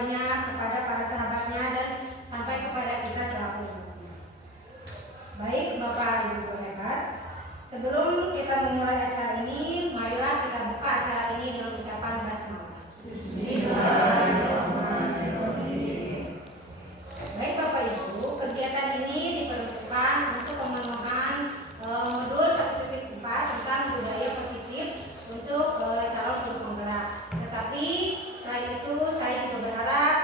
lainnya, kepada para sahabatnya, dan sampai kepada kita selaku umatnya. Baik Bapak Ibu hebat, sebelum kita memulai acara ini, marilah kita buka acara ini dengan ucapan basmalah. Bismillahirrahmanirrahim. Baik Bapak Ibu, kegiatan ini diperuntukkan untuk pemenuhan modul 1.4 tentang budaya positif untuk calon guru penggerak. Tetapi selain itu saya juga berharap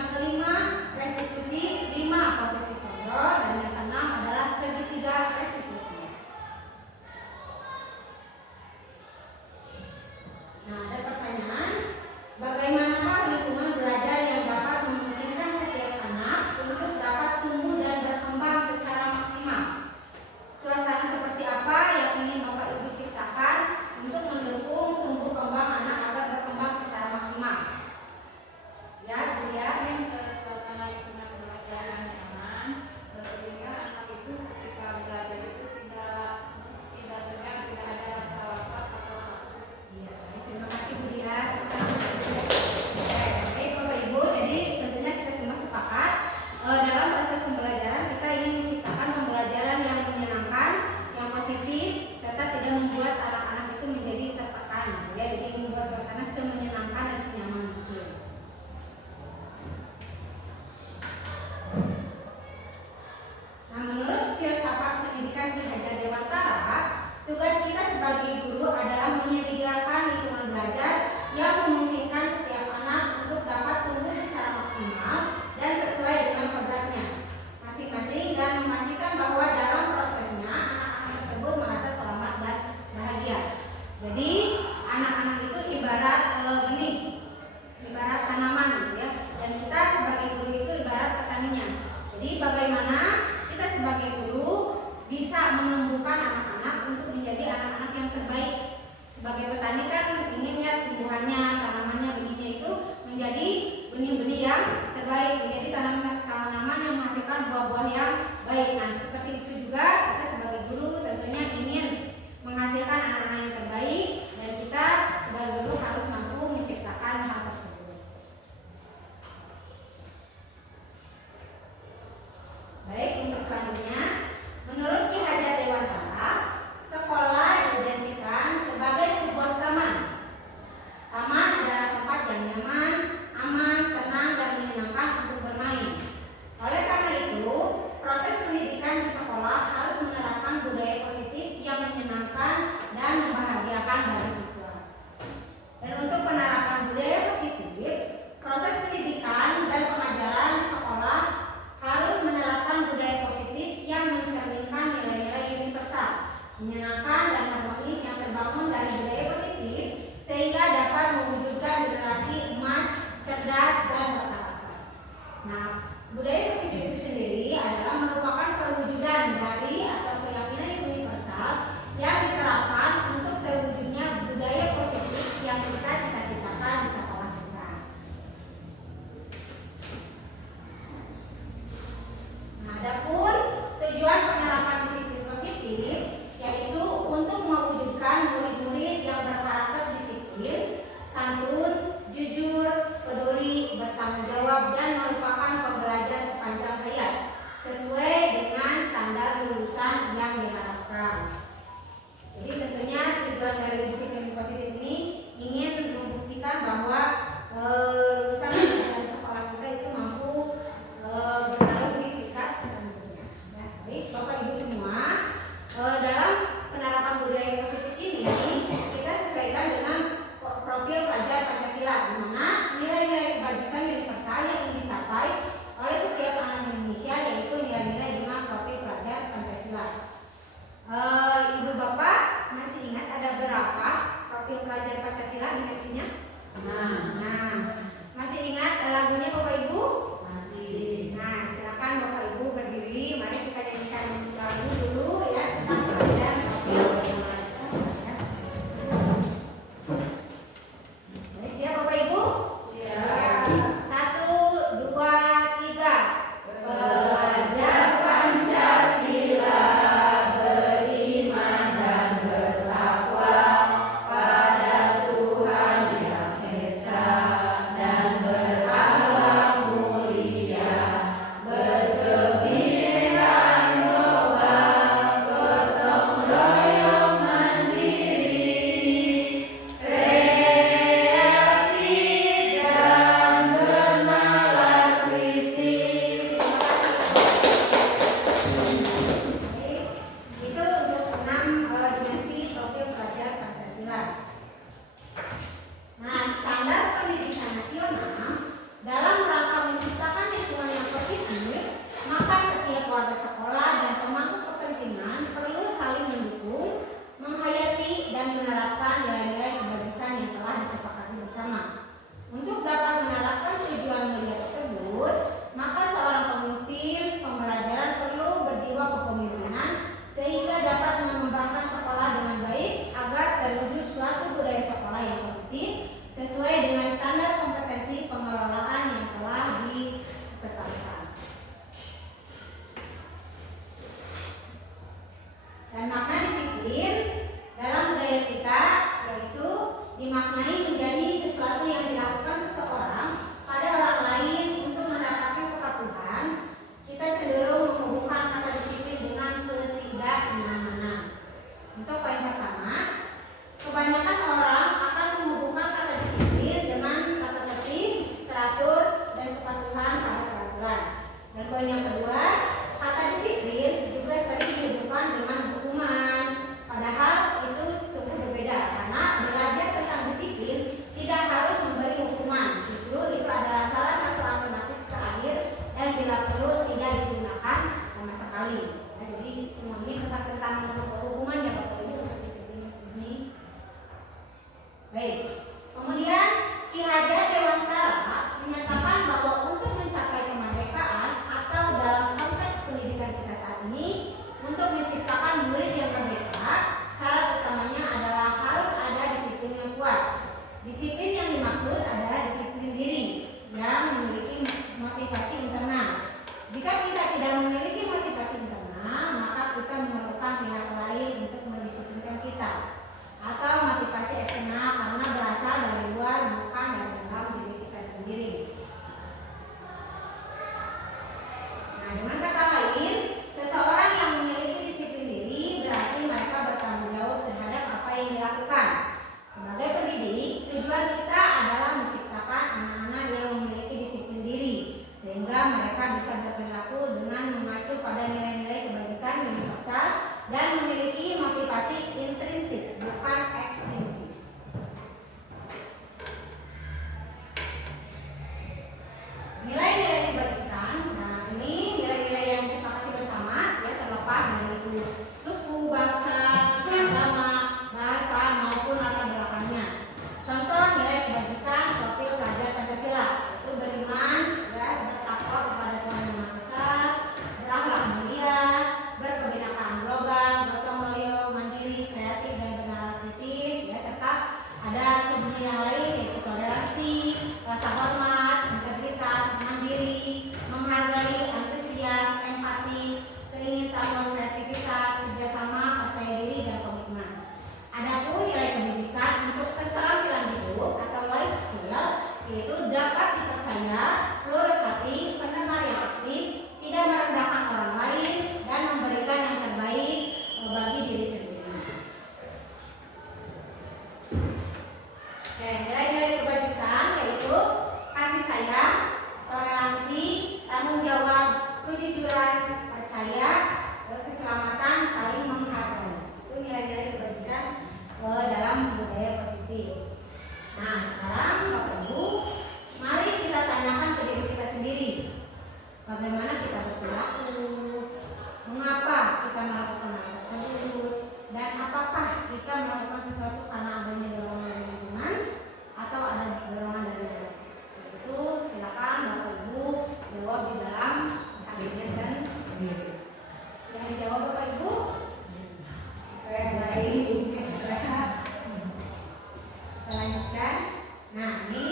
Yang kelima, restitusi 5 posisi kontrol, dan yang keenam adalah segitiga restitusi. Nah, ada pertanyaan, bagaimanakah lingkungan belajar yang dapat memungkinkan setiap anak untuk dapat tumbuh dan berkembang secara maksimal? Suasana seperti apa yang ingin Bapak Ibu ciptakan untuk mendukung tumbuh kembang anak agar berkembang secara maksimal? Ya, Bu ya. Suasana lingkungan belajar yang nyaman, sehingga anak itu ketika belajar itu tidak segan, tidak ada rasa was-was atau takut. Iya, baik. Terima kasih Bu Dia. Baik Bapak Ibu, jadi tentunya kita semua sepakat dalam proses pembelajaran kita ingin menciptakan pembelajaran yang menyenangkan, yang positif, serta tidak membuat anak-anak itu menjadi tertekan. Ya, jadi ingin membuat suasana semenyenangkan dan senyaman mungkin. Nah, menurut filsafat pendidikan Ki Hajar Dewantara, tugas kita sebagai guru adalah menyediakan lingkungan belajar yang memungkinkan setiap anak untuk dapat tumbuh secara maksimal dan sesuai dengan kodratnya masing-masing, dan memastikan bahwa dalam prosesnya anak-anak tersebut merasa selamat dan bahagia. Jadi anak-anak itu ibarat benih, ibarat tanaman, ya. Dan kita sebagai guru itu ibarat petaninya. Jadi bagaimana kita sebagai guru bisa menumbuhkan anak-anak untuk menjadi anak-anak yang terbaik. Sebagai petani kan ingin ya tumbuhannya, tanamannya, benihnya itu menjadi benih-benih yang terbaik, menjadi tanaman yang menghasilkan buah-buah yang baik. Nah, seperti itu juga kita sebagai guru tentunya ingin menghasilkan anak-anak yang terbaik, dan kita sebagai guru harus mampu menciptakan hal tersebut. Baik, untuk selanjutnya, menurut Ki Hajar Dewantara, sekolah diidentikan sebagai sebuah taman. Taman adalah tempat yang nyaman, aman, tenang, dan menyenangkan untuk bermain. Oleh karena itu, proses pendidikan di sekolah harus menerapkan budaya positif yang menyenangkan dan membahagiakan bagi siswa. Dan untuk penerapan budaya positif, proses pendidikan dan pengajaran di sekolah harus menerapkan budaya positif yang mencerminkan nilai-nilai universal, menyenangkan dan harmonis yang terbangun dari budaya positif, sehingga dapat mewujudkan generasi emas, cerdas, dan berkarakter. Nah, budaya positif itu sendiri adalah merupakan perwujudan dari atau keyakinan universal yang diterapkan untuk terwujudnya budaya positif yang kita cita-citakan di sekolah kita. Nah, adapun tujuan penerapan disiplin positif yaitu untuk mewujudkan murid-murid yang berkarakter disiplin, santun, jujur, peduli, bertanggung jawab, dan merupakan pembelajar sepanjang hayat sesuai dengan standar lulusan yang diharapkan. Jadi tentunya tujuan dari disiplin positif ini ingin membuktikan bahwa lulusan dari sekolah kita itu mampu bertarung di tingkat selanjutnya. Poin yang kedua, kata disiplin juga sering dihubungkan dengan hukuman. Padahal itu sungguh berbeda karena belajar tentang disiplin tidak harus memberi hukuman. Justru itu adalah salah satu alternatif terakhir dan bila perlu tidak digunakan sama sekali. Nah, jadi semua ini tentang hukuman ya Bapak Ibu untuk disiplin ini. Baik. Kemudian Ki Hajar Dewantara menyatakan bahwa untuk mencapai kemerdekaan atau dalam konteks pendidikan kita saat ini, untuk menciptakan murid yang merdeka, syarat utamanya adalah harus ada disiplin yang kuat. Disiplin yang dimaksud adalah disiplin diri yang memiliki motivasi internal. Jika kita tidak memiliki motivasi internal, maka kita memerlukan pihak lain untuk mendisiplinkan kita. Atau motivasi eksternal karena berasal dari luar, bukan dari dalam diri kita sendiri. Nah, dengan kata lain, seseorang yang memiliki disiplin diri berarti mereka bertanggung jawab terhadap apa yang dilakukan. Sebagai pendidik, tujuan kita adalah menciptakan anak-anak yang memiliki disiplin diri, sehingga mereka bisa berperilaku dengan mengacu pada nilai-nilai kebajikan universal dan memiliki motivasi intrinsik, bukan ekstrinsik. Nilai-nilai kebajikan, nah ini nilai-nilai yang disepakati bersama, ya terlepas dari itu suku, bangsa, agama, bahasa maupun latar belakangnya. Contoh nilai kebajikan profil pelajar Pancasila itu beriman, ya, bertakwa kepada Tuhan Yang Maha Esa, berakhlak mulia, berkebinekaan global, gotong royong, mandiri, kreatif dan bernalar kritis, ya, serta ada subunyi yang lain yaitu toleransi, rasa hormat, integritas, mandiri, menghargai, antusias, empati, keingintahuan, kreativitas, kerjasama, percaya diri dan komitmen. Adapun nilai kebajikan untuk keterampilan hidup atau life skill yaitu dapat dipercaya, lurus hati, pendengar yang aktif, tidak merendahkan orang lain dan memberikan yang terbaik bagi diri sendiri. Oke, nilai-nilai kebajikan yaitu kasih sayang, toleransi, tanggung jawab, kejujuran, percaya, keselamatan, saling menghargai. Itu nilai-nilai kebajikan dalam budaya positif. Nah, sekarang Bapak Ibu, mari kita tanyakan ke diri kita sendiri. Bagaimana kita berperilaku? Mengapa kita melakukan hal tersebut? Dan apakah kita melakukan sesuatu karena adanya dorongan dari lingkungan atau ada dorongan dari dalam? Itu silakan Bapak Ibu jawab di dalam hatinya sendiri. Sudah dijawab Bapak Ibu? Baik. Kita lanjutkan. Nah, ini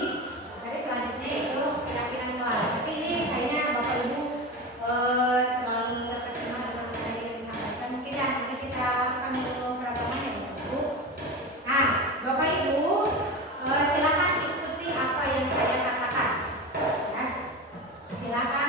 tadi selanjutnya itu keyakinan moral. Tapi ini kayaknya Bapak Ibu terlalu terkesima dengan apa yang disampaikan. Mungkin ya nanti kita lakukan dulu peragaman ya Bapak Ibu. Nah, Bapak Ibu silakan ikuti apa yang saya katakan. Ya. Silakan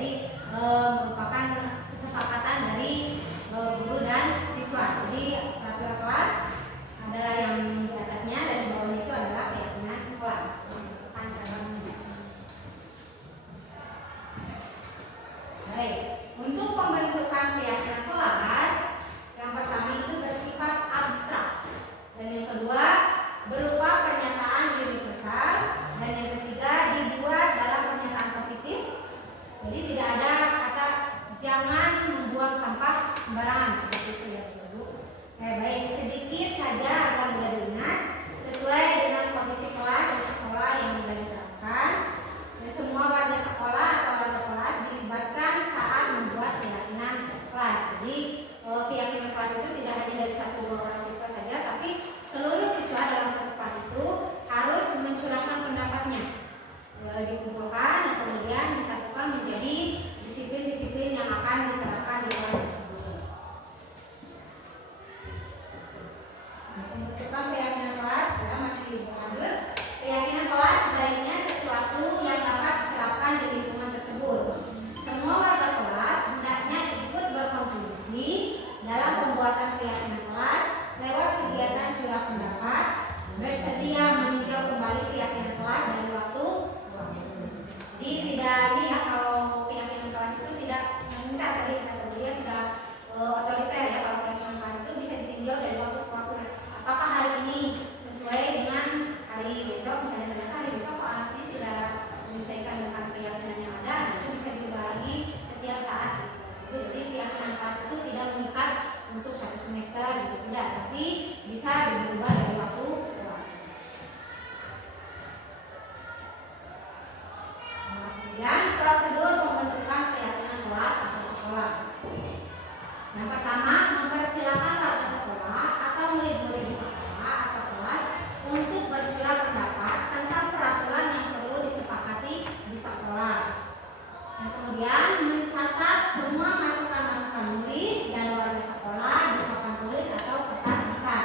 jadi merupakan kesepakatan dari guru dan siswa. Jadi peraturan kelas adalah yang di atasnya dan di bawahnya itu adalah keyakinan kelas. Pembentukan cabangnya. Baik, untuk pembentukan keyakinan kelas, yang pertama itu bersifat abstrak, dan yang kedua berupa pernyataan universal, dan yang ketiga dibuat dalam pernyataan positif. Jadi tidak ada kata jangan membuang sampah sembarangan seperti itu ya Ibu. Baik, sedikit saja agar mudah diingat sesuai dengan kondisi kelas dan sekolah yang sudah diterapkan. Dan semua warga sekolah atau warga kelas dilibatkan saat membuat keyakinan kelas. Jadi keyakinan kelas itu tidak hanya dari 1-2 orang siswa saja, tapi seluruh siswa dalam satu kelas itu harus mencurahkan pendapatnya, dikumpulkan dan kemudian disatukan menjadi disiplin-disiplin yang akan diterapkan di kelas tersebut. Nah, pembentukan keyakinan kelas ya masih berlanjut. Keyakinan kelas sebaiknya sesuatu yang dapat diterapkan di lingkungan tersebut. Semua warga kelas hendaknya ikut berkontribusi dalam pembuatan keyakinan kelas lewat kegiatan curah pendapat, bersedia meninjau kembali keyakinan kelas dari waktu ke waktu. Jadi tidak ini ya, kalau keyakinan kelas itu tidak meminta tadi kata dia tidak otoriter ya. Kalau keyakinan kelas itu bisa ditinjau dari waktu ke waktu. Apakah hari ini sesuai dengan hari besok, misalnya ternyata hari besok kok anak ini tidak menyesuaikan dengan keyakinan yang ada, nah itu bisa diubah lagi setiap saat. Jadi keyakinan kelas itu tidak mengikat untuk 1 semester gitu, tidak, tapi bisa berubah dari waktu ke waktu. Nah, kemudian prosedur pembentukan keyakinan kelas atau sekolah. Yang pertama, mempersilakan warga sekolah atau murid-murid di sekolah atau kelas untuk bercurah pendapat tentang peraturan yang perlu disepakati di sekolah. Dan kemudian mencatat semua masukan-masukan murid dan warga sekolah di papan tulis atau kertas besar.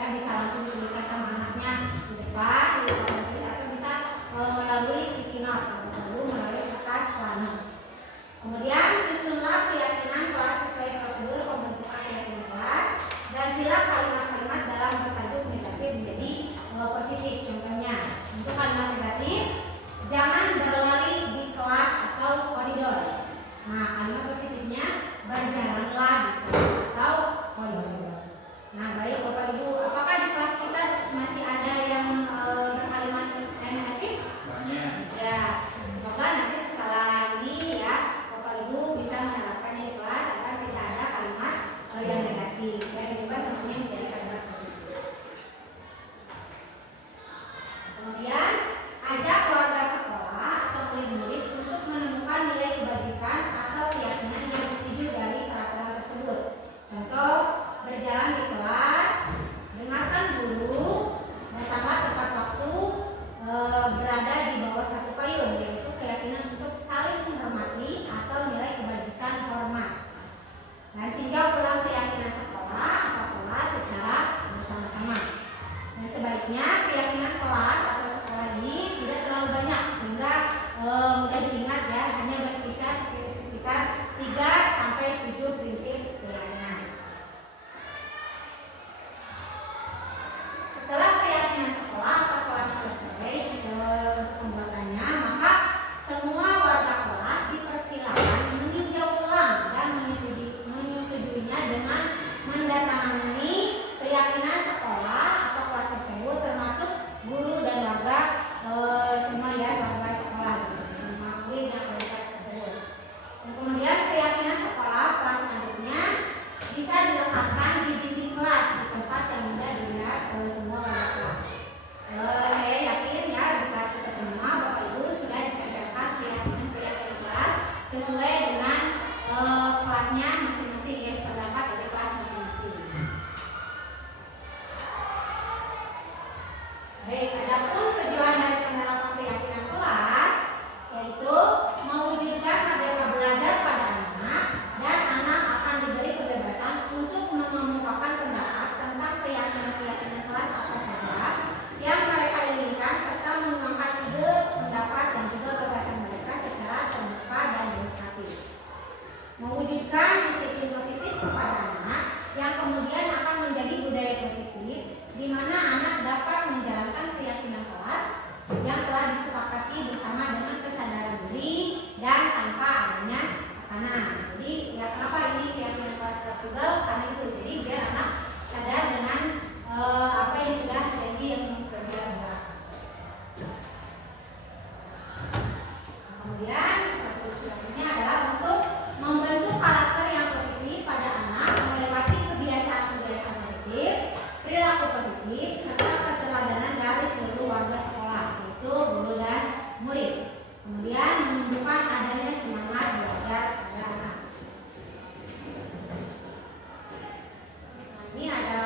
Ya, bisa langsung dituliskan sama anaknya di depan di papan tulis atau bisa melalui sticky note atau melalui kertas planner. Kemudian susunlah keyakinan kelas sesuai prosedur pembentukan keyakinan kelas dan pilih kalimat-kalimat dalam bertajuk negatif menjadi positif. Contohnya, untuk kalimat negatif, jangan berlari di kelas atau koridor. Nah, kalimat positifnya, berjalanlah di kelas atau koridor. Nah, baik Bapak Ibu, apakah di kelas kita masih ada yang berkalimat negatif? Banyak. Ya, semoga nanti setelah ini ya Bapak Ibu bisa menerapkannya di kelas agar tidak ada kalimat yang negatif dan juga semuanya menjadi kalimat positif. Kemudian ajak warga sekolah atau murid-murid untuk menemukan nilai kebajikan atau keyakinan yang dituju dari peraturan tersebut. Contoh, berjalan di kelas, dengarkan guru, bertambah tepat waktu, berada di bawah satu payung, yaitu keyakinan untuk saling menghormati atau nilai kebajikan hormat. Dan tinjau ulang keyakinan sekolah atau kelas secara bersama-sama. Dan sebaiknya keyakinan kelas atau sekolah ini tidak terlalu banyak sehingga mudah diingat ya, hanya berkisar sekitar 3-7 prinsip keyakinan. Setelah keyakinan sekolah atau kelas selesai untuk pembuatannya, maka semua warga kelas dipersilakan meninjau ulang dan menyetujuinya dengan mendatangani keyakinan sekolah atau kelas tersebut, termasuk guru dan warga semua ya, warga sekolah, semua murid dan warga tersebut. Dan kemudian keyakinan sekolah kelas selanjutnya bisa diletakkan di dinding kelas di tempat yang mudah dilihat oleh semua warga kelas. Saya yakin ya di kelas kita semua Bapak Ibu sudah ditempelkan keyakinan kelas sesuai dengan kelasnya masing-masing yang terdapat dari kelas masing-masing. Baik, adapun tujuan dari penerapan keyakinan kelas yaitu mewujudkan merdeka belajar pada anak, dan anak akan diberi kebebasan untuk mengemukakan pendapat tentang keyakinan-keyakinan kelas apa saja yang mereka inginkan serta menuangkan ide, pendapat dan juga gagasan mereka secara terbuka dan demokratis. Kenapa ini keyakinan kelas fleksibel? Karena itu, jadi biar anak sadar dengan apa yang sudah janji yang berbeda. Kemudian konstruksi lainnya adalah untuk membentuk karakter yang positif pada anak melewati kebiasaan-kebiasaan positif, perilaku positif, serta keteladanan dari seluruh warga sekolah, yaitu guru dan murid. Kemudian menunjukkan adanya semangat belajar pada anak. Nah, ini ada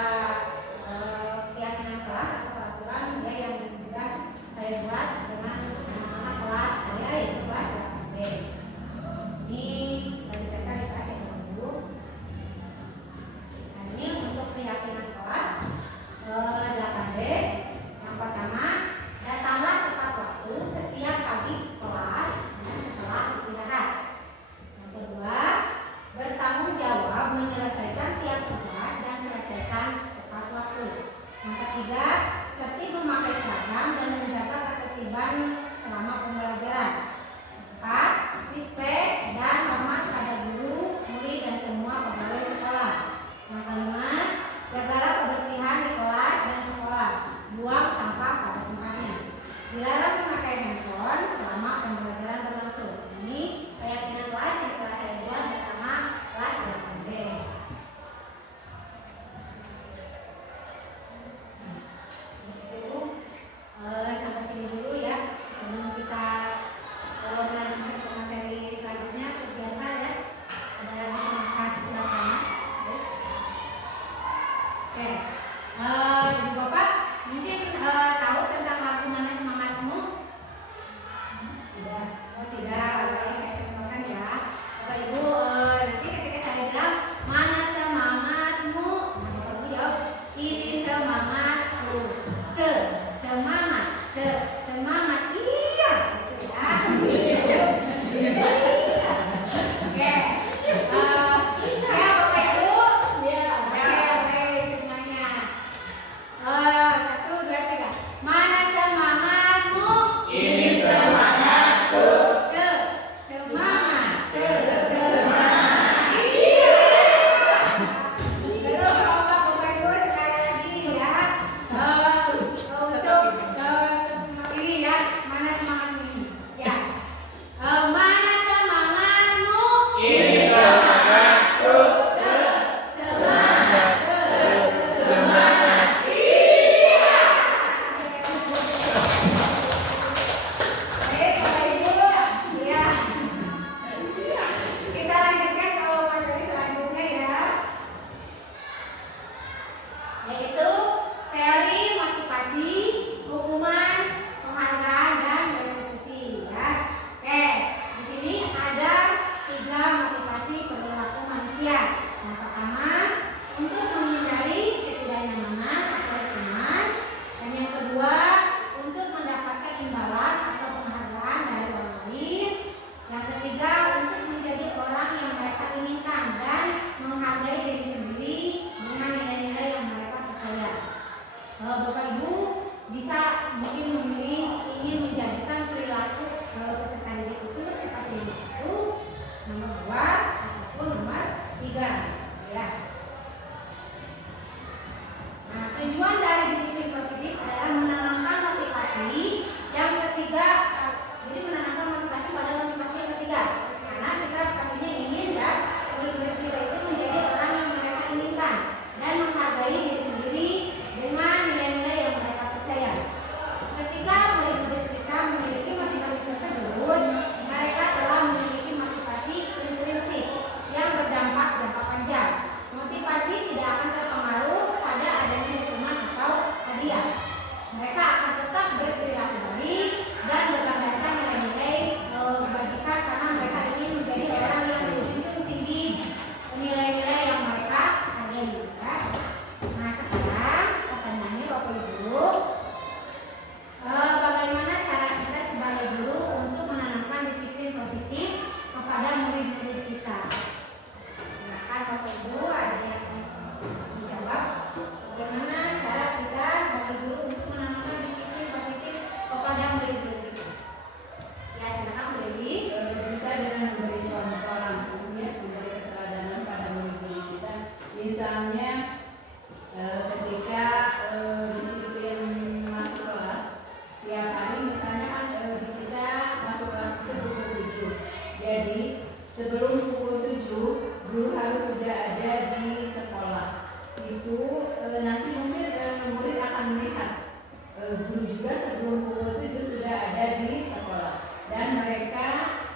sebelum pukul 7 guru harus sudah ada di sekolah. Itu nanti mungkin murid akan melihat guru juga sebelum pukul 7 sudah ada di sekolah, dan mereka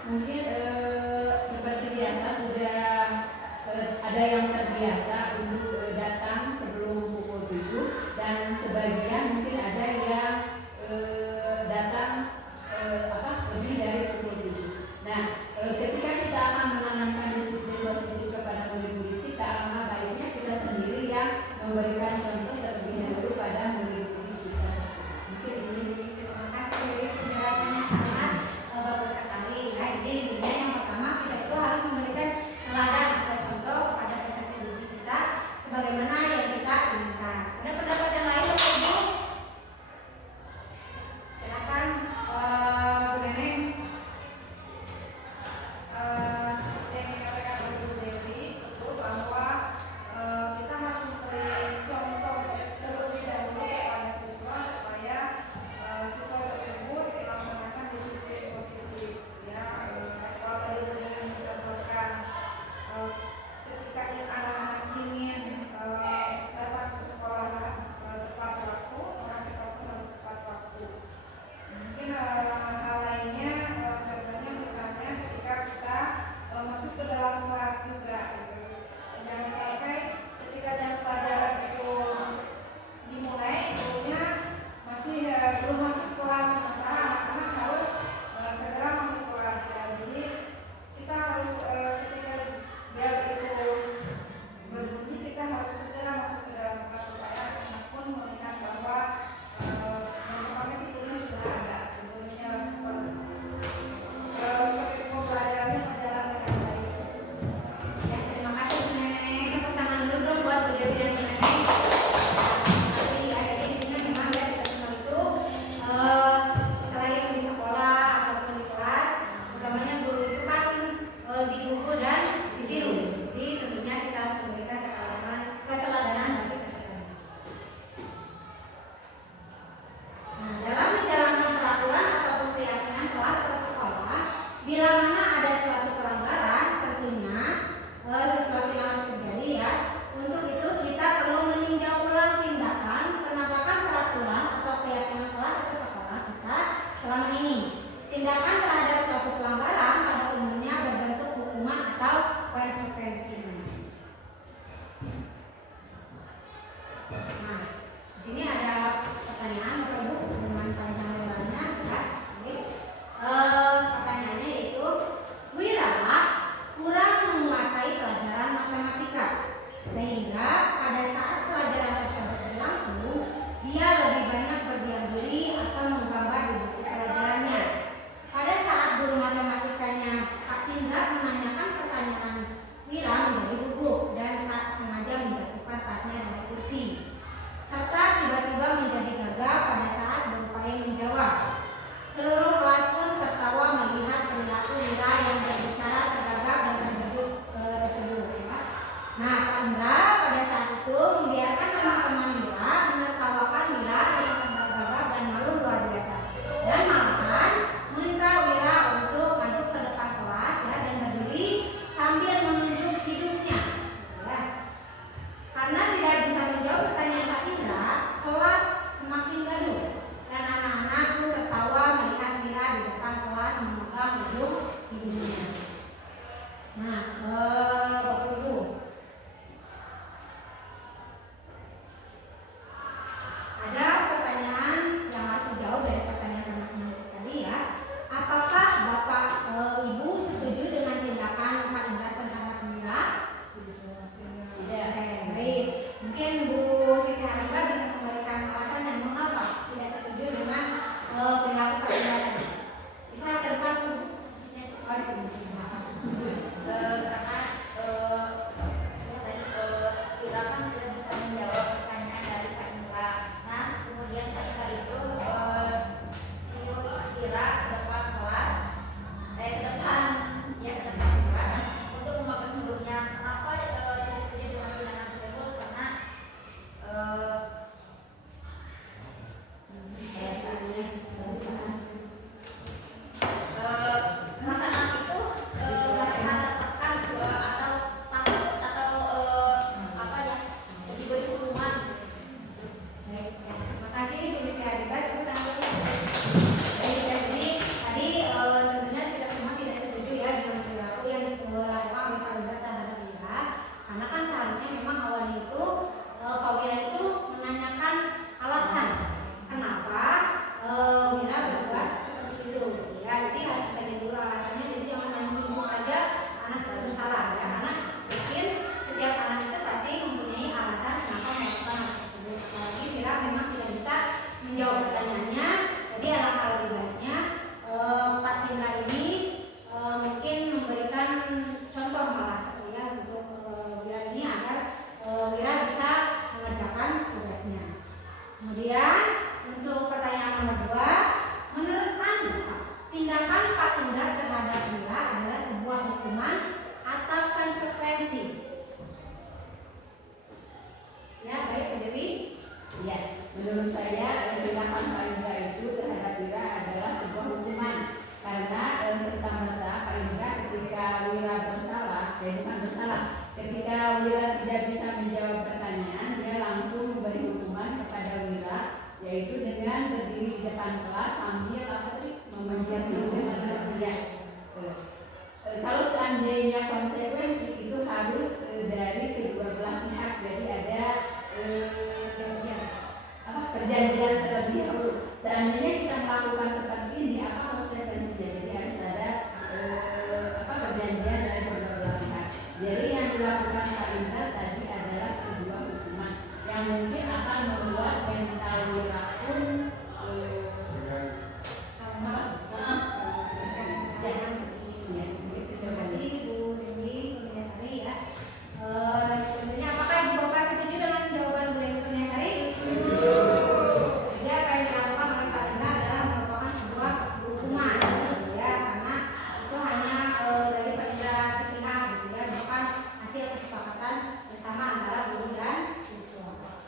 mungkin seperti biasa sudah ada yang terbiasa untuk datang sebelum pukul 7, dan sebagian mungkin ada yang datang lebih dari pukul 7. Nah, ketika kita akan menanamkan disiplin positif kepada murid-murid kita, alangkah baiknya kita sendiri yang memberikan contoh terlebih dahulu pada murid-murid kita tersebut. Mungkin ini terima kasih, penjelasannya sangat bagus sekali ya. Jadi intinya yang pertama kita itu harus memberikan teladan atau contoh kepada peserta didik kita sebagaimana yang kita inginkan. Ada pendapat yang lain Bapak Ibu? Silakan Bu Neneng. Yang dikatakan oleh Bu Dewi betul bahwa kita harus memberi contoh terlebih dahulu kepada siswa supaya siswa tersebut melaksanakan disiplin positif. Ya, kalau tadi Bu Dewi mencontohkan ketika anak-anak ingin datang ke sekolah tepat waktu, maka kita pun harus tepat waktu. Mungkin hal lainnya, contohnya misalnya ketika kita masuk ke dalam kelas juga, gitu. Jangan sampai ketika jam pelajaran itu dimulai, gurunya masih belum masuk kelas, sementara anak-anak harus segera masuk kelas. Ya. Jadi kita harus ketika bel itu berbunyi, kita harus segera masuk ke dalam kelas supaya anak pun melihat bahwa kami tidurnya sudah ada, tidurnya pembelajarannya berjalan dengan baik. Ya, terima kasih Bu Neneng. Tepuk tangan dulu dong buat Bu Dewi dan Bu Neneng. Jadi intinya memang ya kita semua itu selain di sekolah ataupun di kelas, utamanya guru itu kan di buku dan di biru. Jadi tentunya kita harus memberikan keteladanan bagi peserta. Nah, dalam menjalankan peraturan ataupun keyakinan kelas atau sekolah, bila mana ada suatu pelanggaran, tentunya sesuatu yang harus terjadi ya. Untuk itu kita perlu meninjau ulang tindakan penegakan peraturan atau keyakinan kelas atau sekolah kita selama ini. Tindakan terhadap suatu pelanggaran pada umumnya berbentuk hukuman atau konsekuensi. Nah, di sini ada pertanyaan Bapak Ibu dengan panjang lebarnya ya. Baik. Pertanyaannya yaitu Wira kurang menguasai pelajaran matematika sehingga pada saat pelajaran tersebut berlangsung dia lebih banyak berdiam diri atau menggambar di buku pelajarannya. Pada saat guru matematikanya Pak Indra menanyakan pertanyaan, Wira menjadi gugup dan tak sengaja menjatuhkan tasnya dari kursi, serta tiba-tiba menjadi gagap pada saat berupaya menjawab. Seluruh kelas pun tertawa melihat perilaku Wira yang berbicara tergagap dan terkejut tersebut. Ya. Nah, Pak Indra pada saat itu membiarkan teman-teman Wira menertawakan Wira yang tergagap dan malu luar biasa, dan malahan meminta Wira untuk maju ke depan kelas ya, dan berdiri sambil menunjuk hidungnya. Ya. Karena tidak bisa menjawab pertanyaan Pak Indra, kelas semakin gaduh dan anak-anak pun tertawa melihat Wira di depan kelas memegang hidungnya. Nah, Bapak Ibu, ada pertanyaan yang harus dijawab dari pertanyaan teman-teman tadi ya. Apakah Bapak Ibu setuju dengan tindakan Pak Indra terhadap Wira? Tidak. Baik. Mungkin Bu Siti Haribah bisa memberikan alasannya mengapa tidak setuju dengan perilaku Pak Indra tadi. Bisa ke depan Bu. Oh, di sini. Silakan. Wira bersalah, bukan bersalah. Ketika Wira tidak bisa menjawab pertanyaan, dia langsung memberi hukuman kepada Wira, yaitu dengan berdiri di depan kelas sambil memencet ya. Kalau seandainya konsekuensi itu harus dari kedua belah pihak, jadi ada perjanjian terlebih dahulu. Seandainya kita melakukan seperti ini, apa konsekuensinya? Jadi harus ada perjanjian dari kedua belah pihak. Jadi yang dilakukan Pak Indra tadi adalah sebuah hukuman yang mungkin akan membuat mental Wira pun Terima kasih Bu Dewi Kurniasari ya. Sebenarnya apakah Ibu Bapak setuju dengan jawaban Bu Dewi Kurniasari? Jadi apa yang dilakukan oleh Pak Indra adalah merupakan sebuah hukuman ya, karena itu hanya dari Pak Indra sepihak gitu ya, bukan hasil kesepakatan bersama antara guru dan siswa.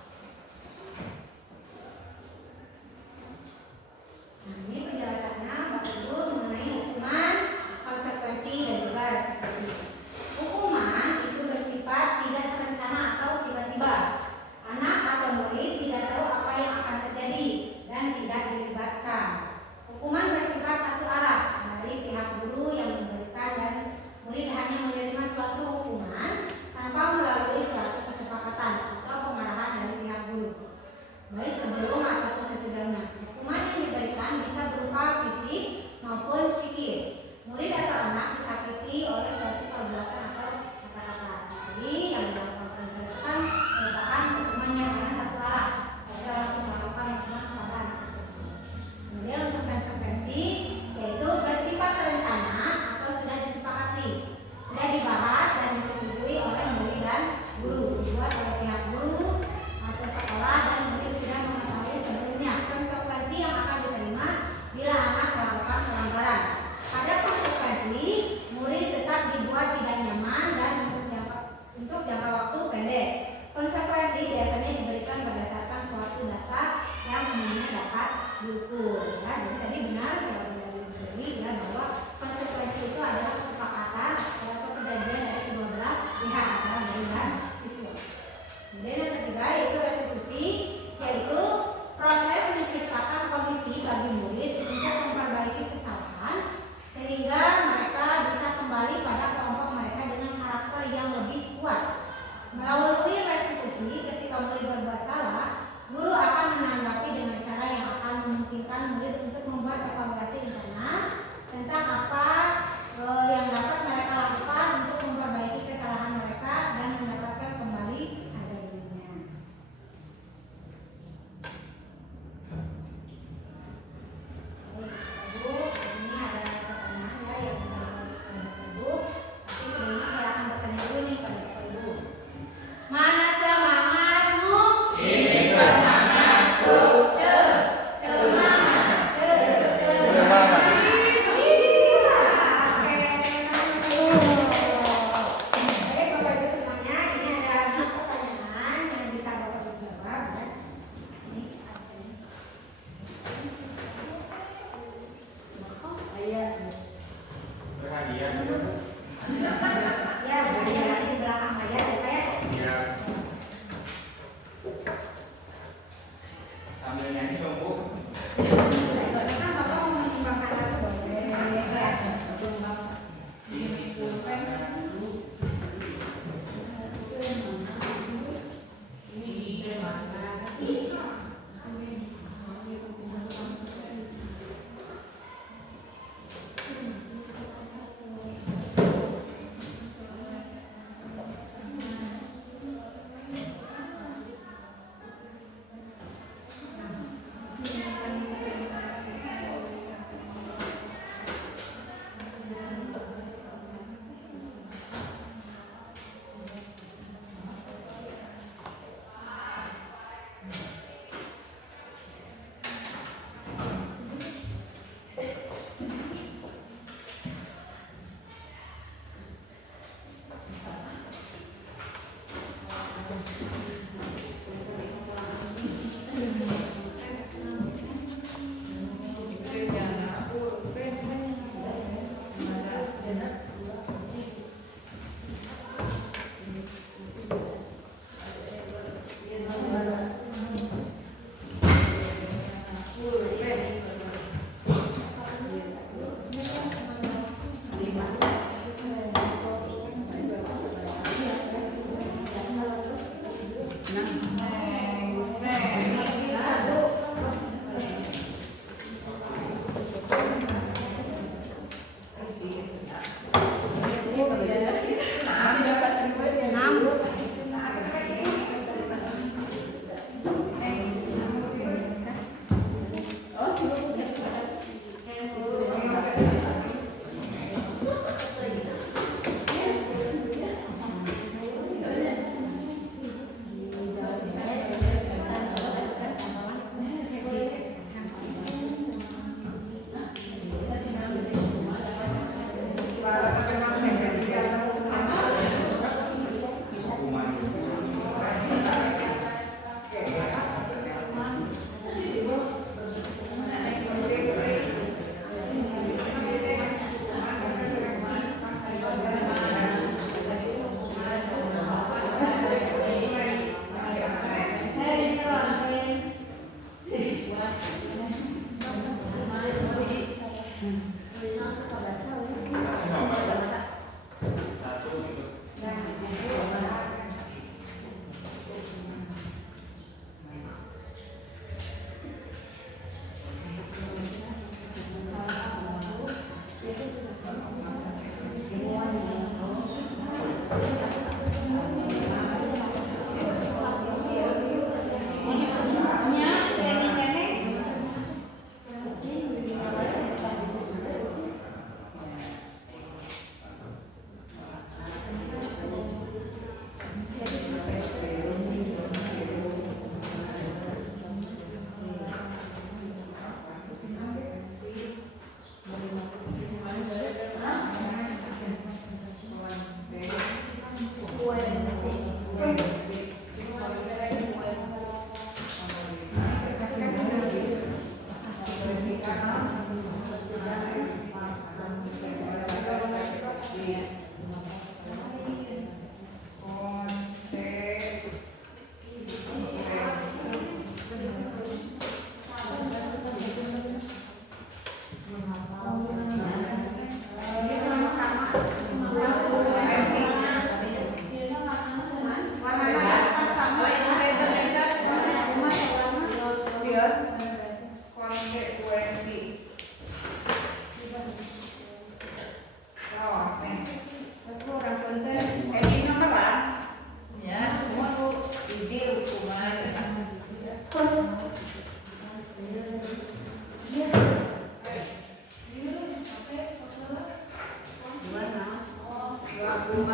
Baik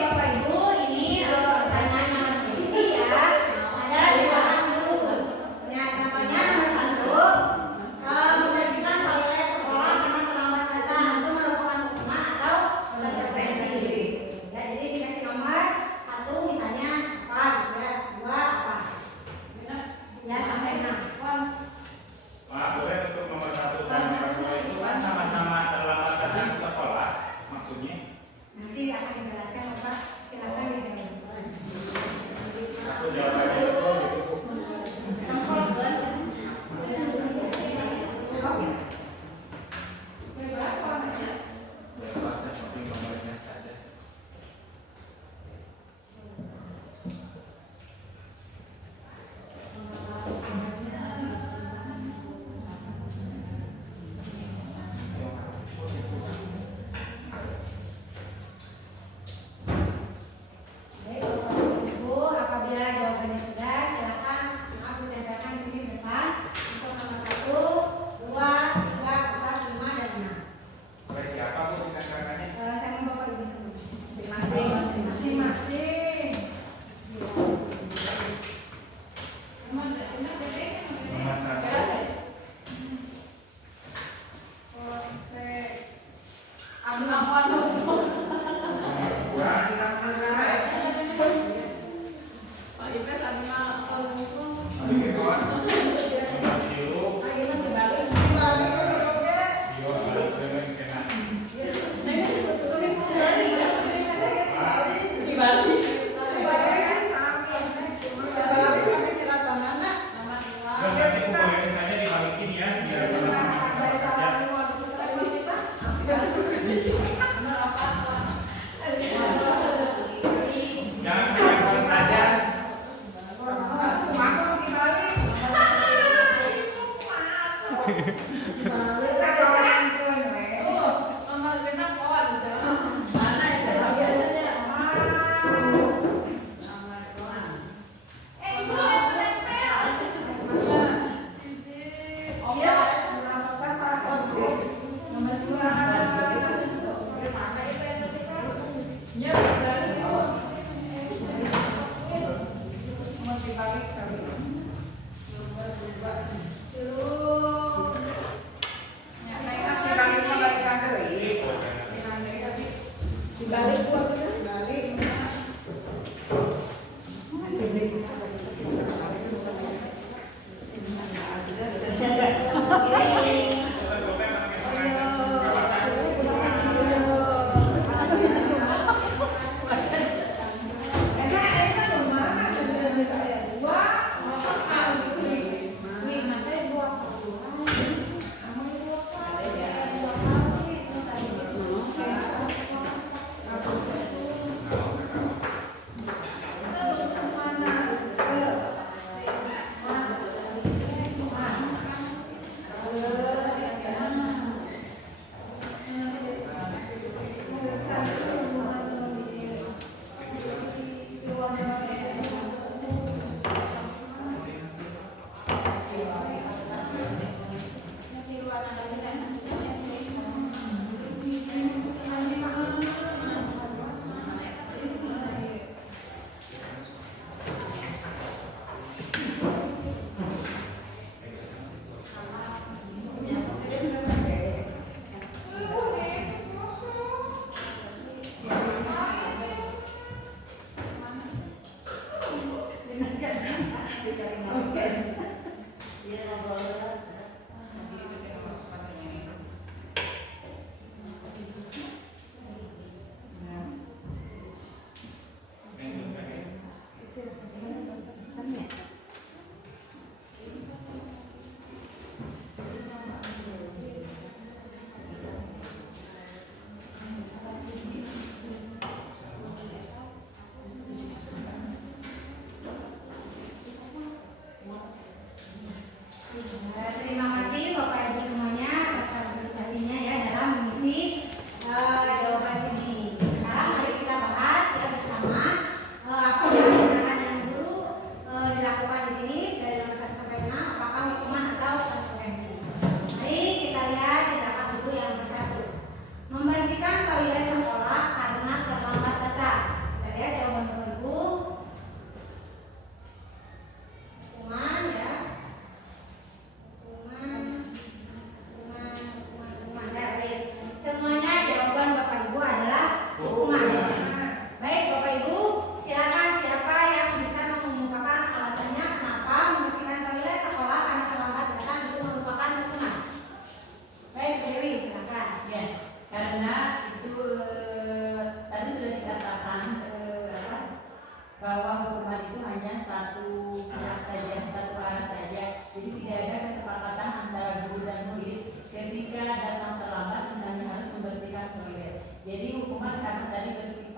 Bapak Ibu, ini pertanyaan nomor ini ya adalah di belakang dulu. Ya, contohnya nomor 1, membersihkan toilet sekolah karena terlambat datang itu merupakan hukuman atau konsekuensi. Ya, jadi dikasih nomor 1 misalnya apa, gitu ya, 2 apa, ya sampai 6. Pak, boleh untuk nomor 1 dan nomor 2 itu kan sama-sama terlambat datang ke sekolah, maksudnya? Nanti akan dijelaskan Bapak, silakan dijawab. Aku jawabannya itu gitu. Bebas warnanya. Bebas, seperti nomornya saja. Baik, Bapak Ibu, apabila jawabannya sudah, silakan aku tempelkan di sini depan untuk nomor 1, 2, 3, 4, 5, dan 6. Oleh siapa Bu dikatakannya? Saya mau Bapak Ibu sebut. Masing-masing. Nomor 1. Nomor 2. Nomor 10. Yo, balik dengan kena. Nanti kumpulin saja dibalikin ya, biar sama-sama saja. Jangan pegang saja.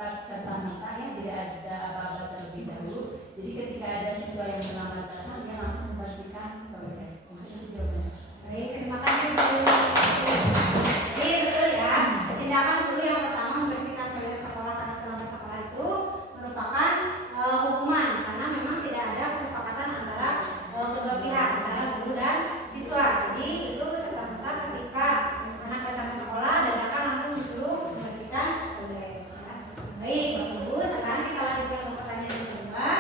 bersifat serta-merta ya, tidak ada apa-apa terlebih dahulu. Jadi ketika ada siswa yang terlambat datang, dia langsung membersihkan toilet. Itu jawabannya. Baik, terima kasih Bu. Jadi betul ya, tindakan guru yang pertama membersihkan toilet sekolah karena terlambat sekolah itu merupakan hukuman karena memang tidak ada kesepakatan antara kedua pihak, antara guru dan siswa. Jadi itu serta-merta ketika anak datang ke sekolah dadakan langsung disuruh membersihkan toilet. Ya. Baik, Bapak Ibu, sekarang kita lanjutkan ke pertanyaan kedua.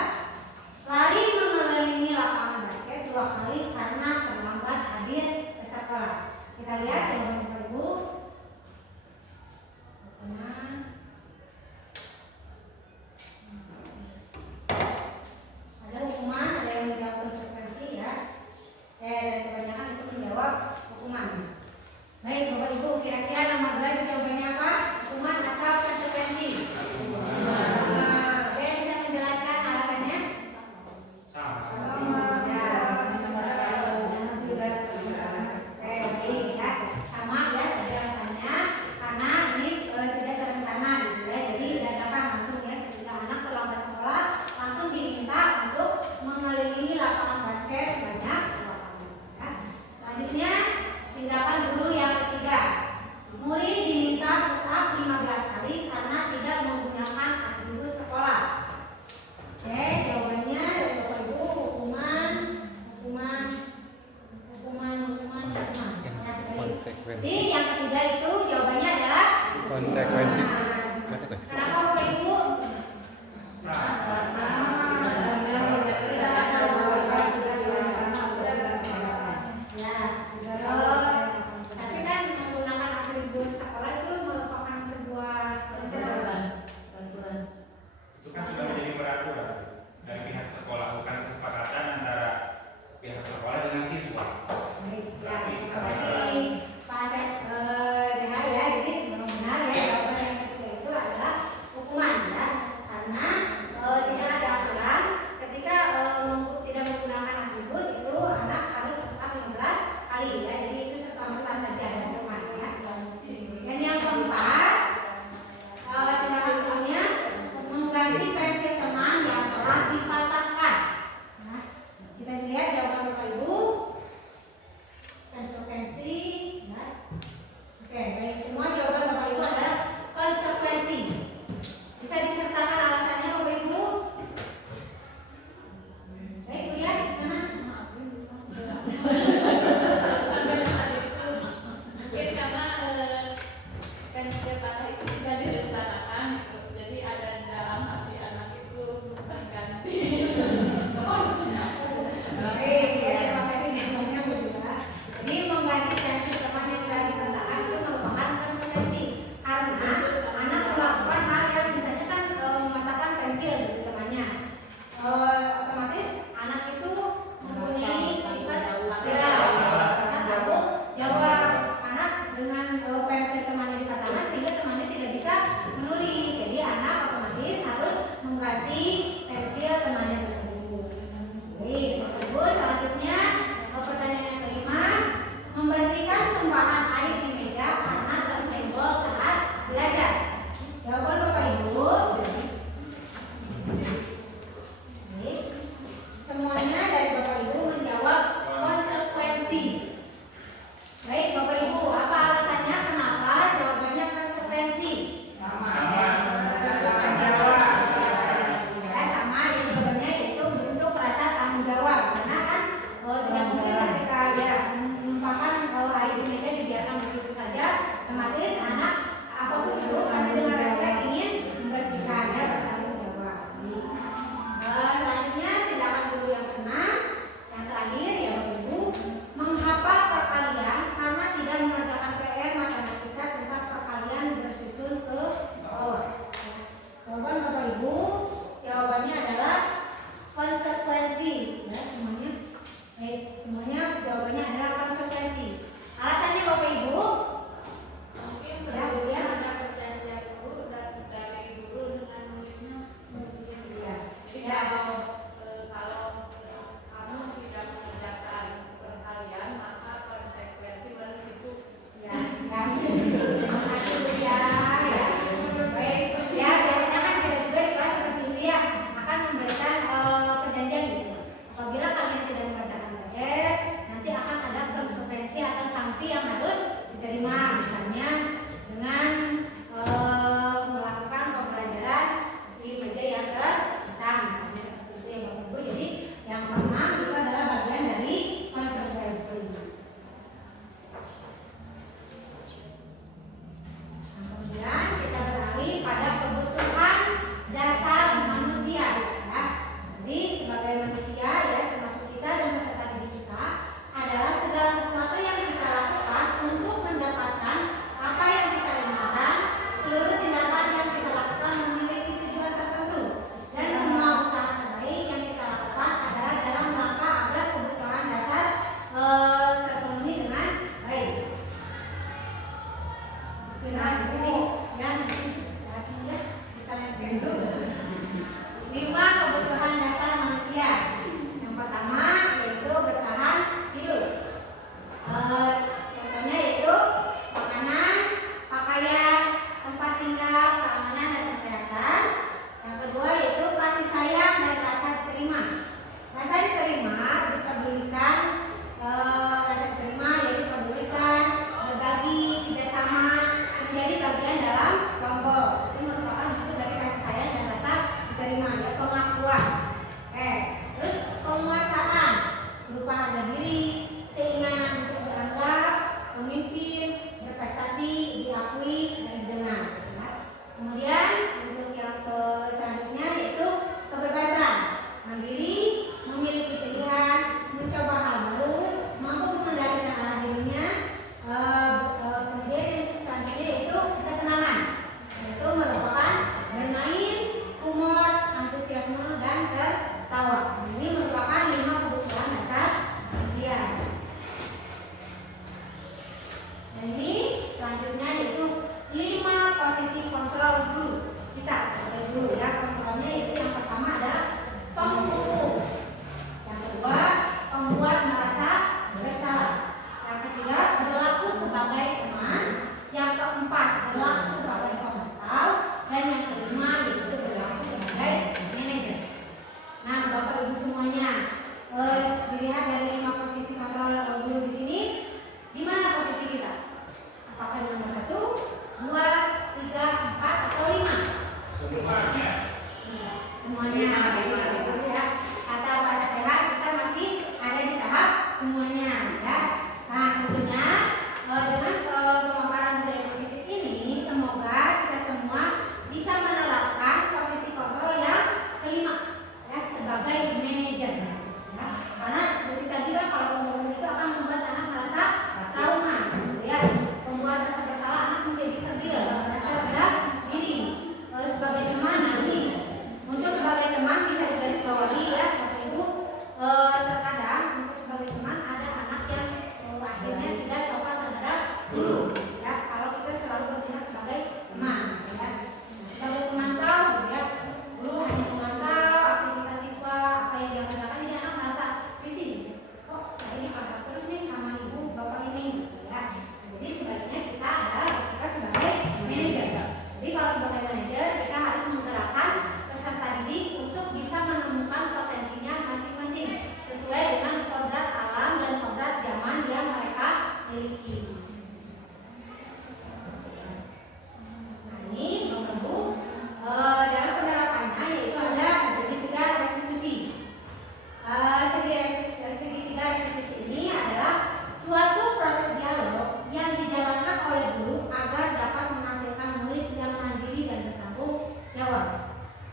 Lari mengelilingi lapangan basket 2 kali karena terlambat hadir ke sekolah. Kita lihat jawaban Bapak Ibu. Ada hukuman, ada yang menjawab konsekuensi ya. Dan kebanyakan itu menjawab hukuman. Baik Bapak Ibu, kira-kira nomor 2 itu jawabannya apa? Hukuman atau konsekuensi? Oke, bisa menjelaskan alasannya? Sama. Ya, oke, baik ya. Sama ya tadi alasannya karena ini tidak terencana gitu ya. Jadi dadakan langsung ya ketika anak terlambat sekolah langsung diminta untuk mengelilingi lapangan basket sebanyak 2 kali. Ya. Selanjutnya tindakan guru yang ketiga. Murid diminta push up 15 kali karena tidak menggunakan atribut sekolah. Oke, jawabannya dari Bapak Ibu hukuman. Konsekuensi. Jadi yang ketiga itu jawabannya adalah Konsekuensi. kenapa Bapak Ibu? Ya, tapi kan menggunakan atribut sekolah itu merupakan sebuah perencanaan. Itu kan sudah menjadi peraturan dari pihak sekolah, bukan kesepakatan antara pihak sekolah dengan siswa. Baik, ya, terima kasih Pak Asep DH ya. Jadi benar ya jawaban yang ketiga itu adalah hukuman. semuanya ya. Kata Pak Sateha kita masih ada di tahap semuanya ya. Nah tentunya dengan pemaparan budaya positif ini semoga kita semua bisa menerapkan posisi kontrol yang kelima ya sebagai manajer ya. Karena seperti tadi kan kalau pembangunan itu akan membuat anak merasa trauma gitu ya, membuat rasa bersalah anak menjadi kerdil, merasa rendah diri. Sebagai teman, nah ini untuk sebagai teman bisa digarisbawahi ya Bapak Ibu, terkadang untuk sebagai teman ada anak yang akhirnya tidak sopan terhadap guru ya kalau kita selalu bertindak sebagai teman ya. Sebagai pemantau gitu ya, guru hanya memantau aktivitas siswa apa yang dia kerjakan, ini anak merasa risih kok saya dipantau terus nih sama ibu bapak ini gitu ya. Jadi sebaiknya kita adalah bersikap sebagai manajer. Jadi kalau sebagai manajer kita harus menggerakkan peserta didik untuk bisa menemukan potensinya masing-masing sesuai dengan kodrat alam dan kodrat zaman yang mereka miliki. Nah ini Bapak Ibu, dalam penerapannya yaitu ada segitiga restitusi. Segitiga restitusi ini adalah suatu proses dialog yang dijalankan oleh guru agar dapat menghasilkan murid yang mandiri dan bertanggung jawab.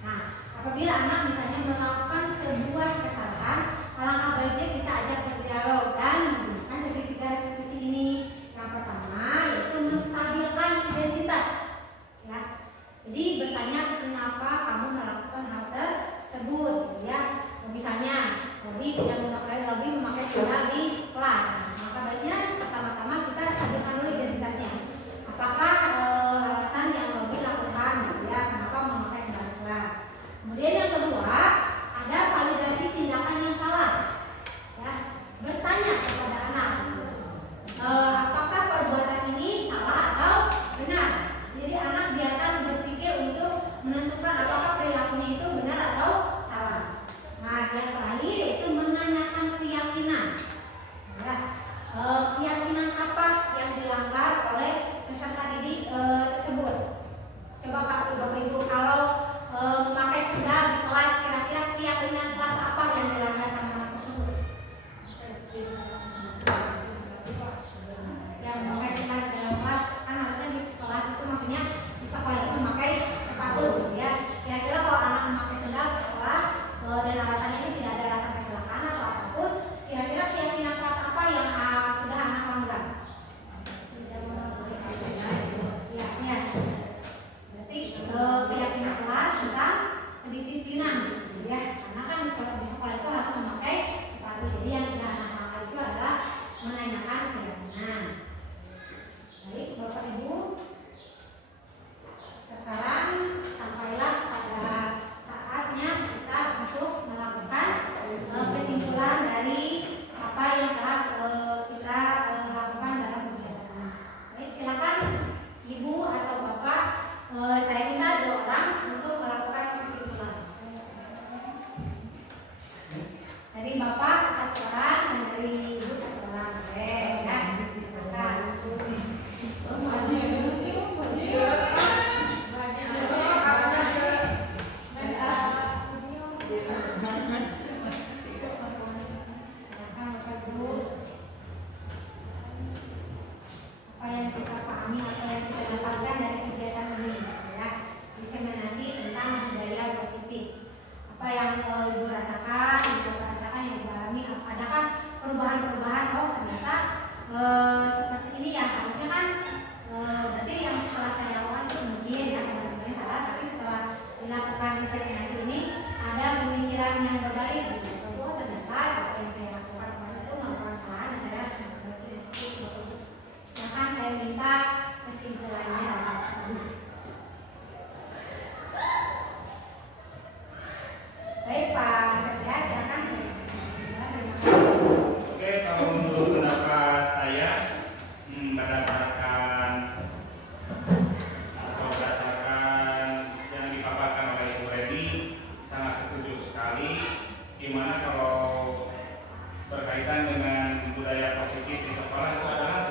Nah, apabila anak misalnya melakukan sebuah kesalahan, alangkah baiknya kita ajak berdialog dan menggunakan segitiga restitusi ini. Yang pertama yaitu menstabilkan identitas. Ya, jadi bertanya kenapa kamu melakukan hal tersebut, gitu ya. Misalnya, Robi memakai sendal di kelas. Maka baiknya pertama-tama kita stabilkan dulu identitasnya. Apakah alasan yang Robi lakukan, gitu ya, kenapa memakai sendal di kelas. Kemudian yang kedua, ada validasi tindakan yang salah. Ya, bertanya kepada anak, apakah perbuatan ini salah atau benar. Jadi anak biarkan berpikir untuk menentukan apakah perilakunya itu benar atau salah. Nah, yang terakhir yaitu menanyakan keyakinan. Ya, keyakinan apa yang dilanggar oleh peserta didik tersebut. Coba Bapak Ibu kalau memakai sendal di kelas, kira-kira keyakinan kelas apa yang dilanggar sama anak tersebut? Yang memakai sendal di dalam kelas kan harusnya di kelas itu maksudnya di sekolah itu memakai sepatu gitu ya. Kira-kira kalau anak memakai sendal ke sekolah dan alasannya ini tidak ada alasan kecelakaan atau apapun, kira-kira keyakinan kelas apa yang sudah anak langgar? Ya. Berarti keyakinan kelas tentang kedisiplinan gitu ya. Karena kan kalau di sekolah itu harus memakai sepatu. Jadi yang sudah anak langgar itu adalah menanyakan keyakinan. Baik Bapak Ibu, sekarang sampailah pada saatnya kita untuk melakukan kesimpulan dari apa yang telah kita lakukan dalam kegiatan ini. Baik, silakan Ibu atau Bapak, saya minta 2 orang untuk melakukan kesimpulan. Dari Bapak 1 orang dan dari Ibu 1 orang. Oke, ya. Silakan. Apa yang kita pahami, apa yang kita dapatkan dari kegiatan ini ya, diseminasi tentang budaya positif. Apa yang Ibu rasakan, Ibu rasakan, yang Ibu alami, adakah perubahan-perubahan? Oh ternyata seperti ini ya, harusnya kan berarti yang setelah saya lakukan itu mungkin ya teman-teman salah, tapi setelah dilakukan diseminasi ini ada pemikiran yang berbalik gitu. Oh ternyata apa yang saya lakukan kemarin itu merupakan kesalahan dan saya harus memperbaiki itu. Maka saya minta kesimpulannya. Baik Pak Satya, silakan. Oke, kalau menurut pendapat saya berdasarkan yang dipaparkan oleh Ibu Redi, sangat setuju sekali. Gimana kalau berkaitan dengan budaya positif di sekolah itu adalah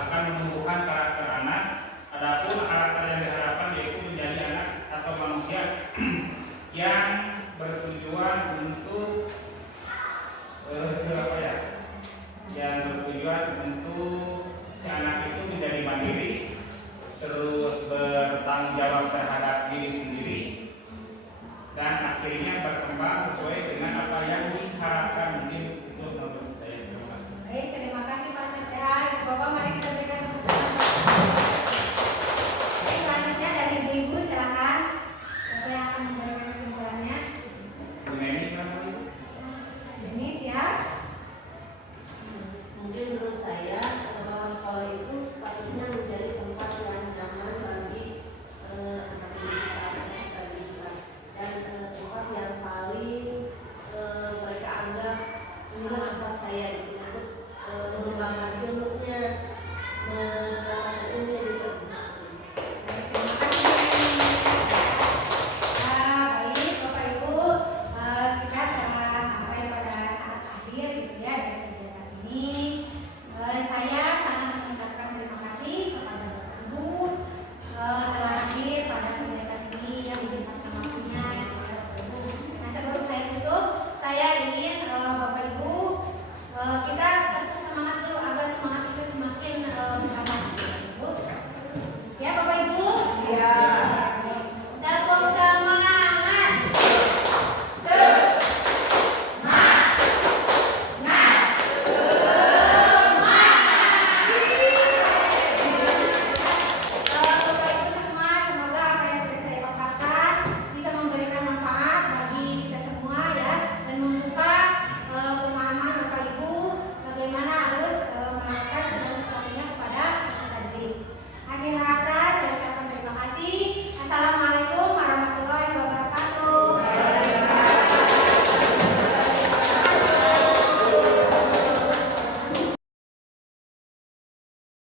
akan menumbuhkan karakter anak. Adapun karakter yang diharapkan yaitu menjadi anak atau manusia yang tujuan untuk